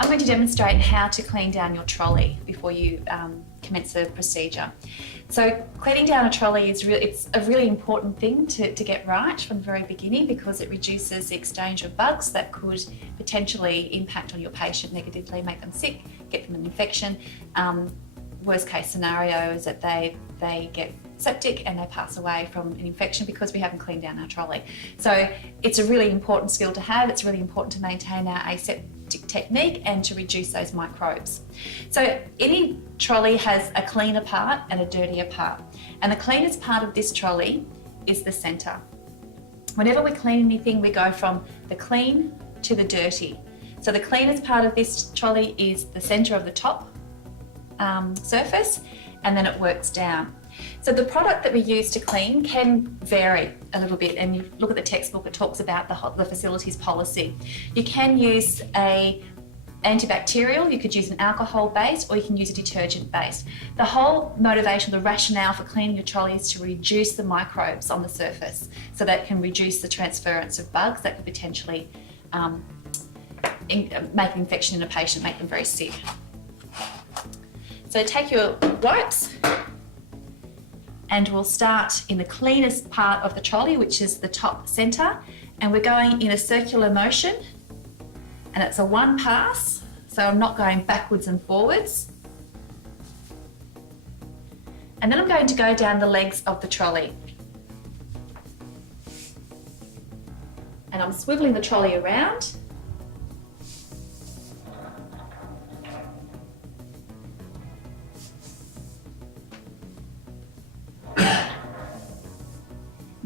I'm going to demonstrate how to clean down your trolley before you commence the procedure. So cleaning down a trolley is it's a really important thing to get right from the very beginning, because it reduces the exchange of bugs that could potentially impact on your patient negatively, make them sick, get them an infection. Worst case scenario is that they get septic and they pass away from an infection because we haven't cleaned down our trolley. So it's a really important skill to have. It's really important to maintain our aseptic technique and to reduce those microbes. So any trolley has a cleaner part and a dirtier part. And the cleanest part of this trolley is the centre. Whenever we clean anything, we go from the clean to the dirty. So the cleanest part of this trolley is the centre of the top surface, and then it works down. So the product that we use to clean can vary a little bit, and you look at the textbook, it talks about the facility's policy. You can use a antibacterial, you could use an alcohol based, or you can use a detergent based. The whole motivation, the rationale for cleaning your trolley is to reduce the microbes on the surface, so that can reduce the transference of bugs that could potentially make an infection in a patient, make them very sick. So take your wipes, and we'll start in the cleanest part of the trolley, which is the top centre, and we're going in a circular motion, and it's a one pass, so I'm not going backwards and forwards. And then I'm going to go down the legs of the trolley. And I'm swiveling the trolley around.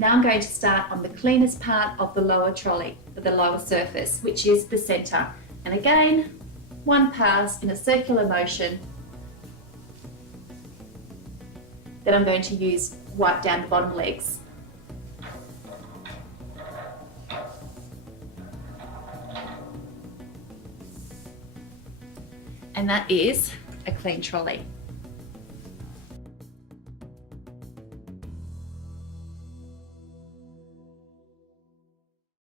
Now I'm going to start on the cleanest part of the lower trolley, the lower surface, which is the centre. And again, one pass in a circular motion. Then I'm going to wipe down the bottom legs. And that is a clean trolley.